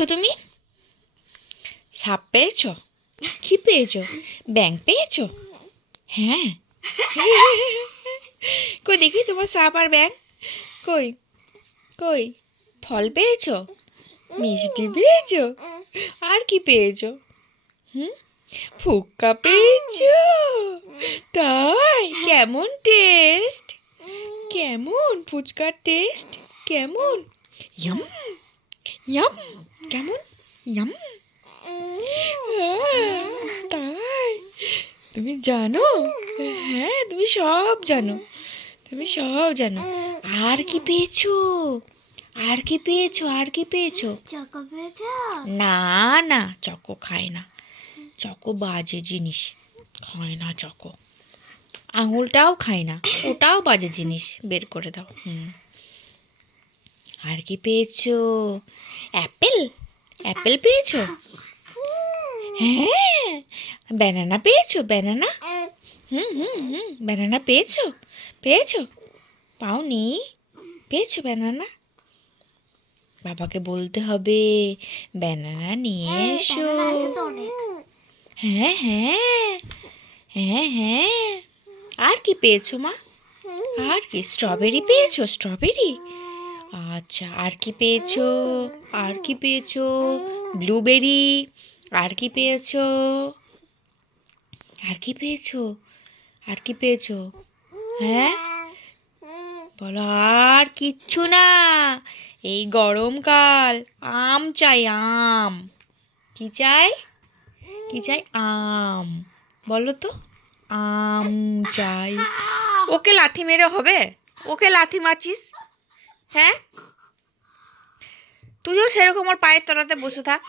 তো তুমি সাপ পেয়েছো? কি পেয়েছো? ব্যাঙ পেয়েছো? হ্যাঁ। কই দেখি তোমার সাপ আর ব্যাঙ। কই কই ফল পেয়েছো? মিষ্টি পেয়েছো? আর কি পেয়েছো? হুম, ফুক্কা পেয়েছো? তাই? কেমন টেস্ট? কেমন ফুচকার টেস্ট? কেমন? Yam yam. কেমন? ইয়াম। তাই? তুমি জানো? হ্যাঁ, তুমি সব জানো। তুমি সব জানো। আর কি পেয়েছো? আর কি পেয়েছো? আর কি পেয়েছো? চকো পেয়েছো? না না, চকো খায় না। চকো বাজে জিনিস, খায় না চকো। আঙুলটাও খায় না, ওটাও বাজে জিনিস, বের করে দাও। আর কি পেয়েছো? অ্যাপেল? অ্যাপেল পেয়েছো? হ্যাঁ। ব্যানানা পেয়েছো? ব্যানানা? ব্যানানা পেয়েছো? পেয়েছো? পাওনি? পেয়েছো ব্যানানা? বাবাকে বলতে হবে ব্যানানা নিয়ে এসো। ব্যানানা আছে তো অনেক। হ্যাঁ হ্যাঁ হ্যাঁ হ্যাঁ। আর কি পেয়েছো মা? আর কি? স্ট্রবেরি পেয়েছো? স্ট্রবেরি? আচ্ছা, আর কি পেয়েছো? আর কি পেয়েছো? ব্লুবেরি? আর কি পেয়েছো? আর কি পেয়েছো? আর কি পেয়েছো? হ্যাঁ বলো। আর কিচ্ছু না। এই গরমকাল আম চাই, আম। কি চাই? কি চাই? আম। বলো তো। আম চাই। ওকে লাথি মেরে হবে? ওকে লাথি মারছিস? হ্যাঁ, তুইও সেরকম ওর পায়ের তলাতে বসে থাক।